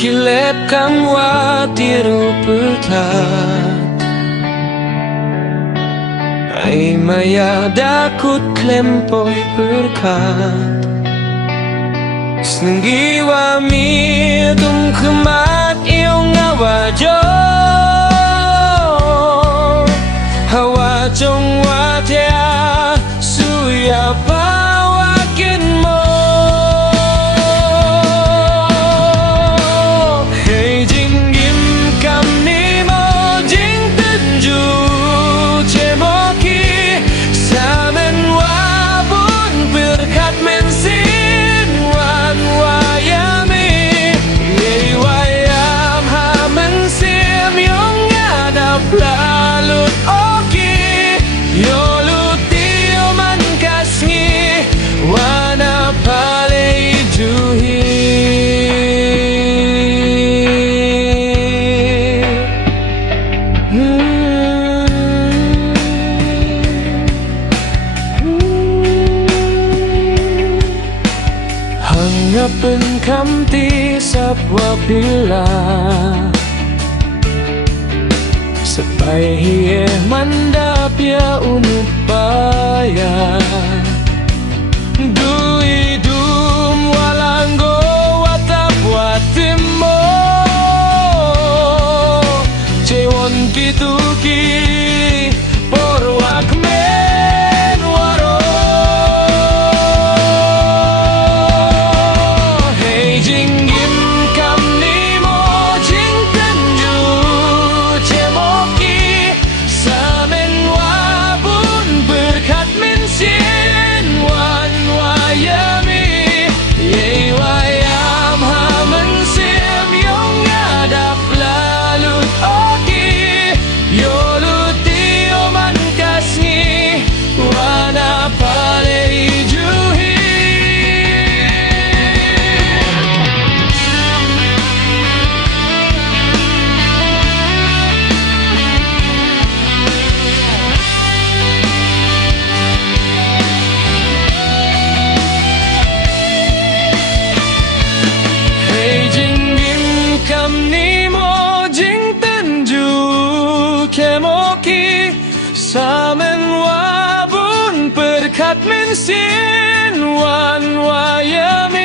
kilep kamwa tiro pertat ay maya dakot klempoy perkat Sengiwa mi tung kemat iyong awajo Hawa chong watea suya pawakin mo Hey jing gim kam ni mo jing tenju cemoki Samen wabun berkat mensin wan wayami Yei wayam ha mensim yong ngadap lalut Wana pale juhi Hangapen kamti sapwa pila Sabay hiye mandapya unupaya Duidum walanggo watap watimo Cewon pituki porwak men waro Hey jinggim kam nimo jing tenju cemoki Samen wabun berkat mensin wan wayami Yei wayam ha mensim yong ngadap lalut oki Yoluti oman kasngi wana pale juhi Kam ni mo jing tenju kemoki Samen wabun perkat mensin wan wayami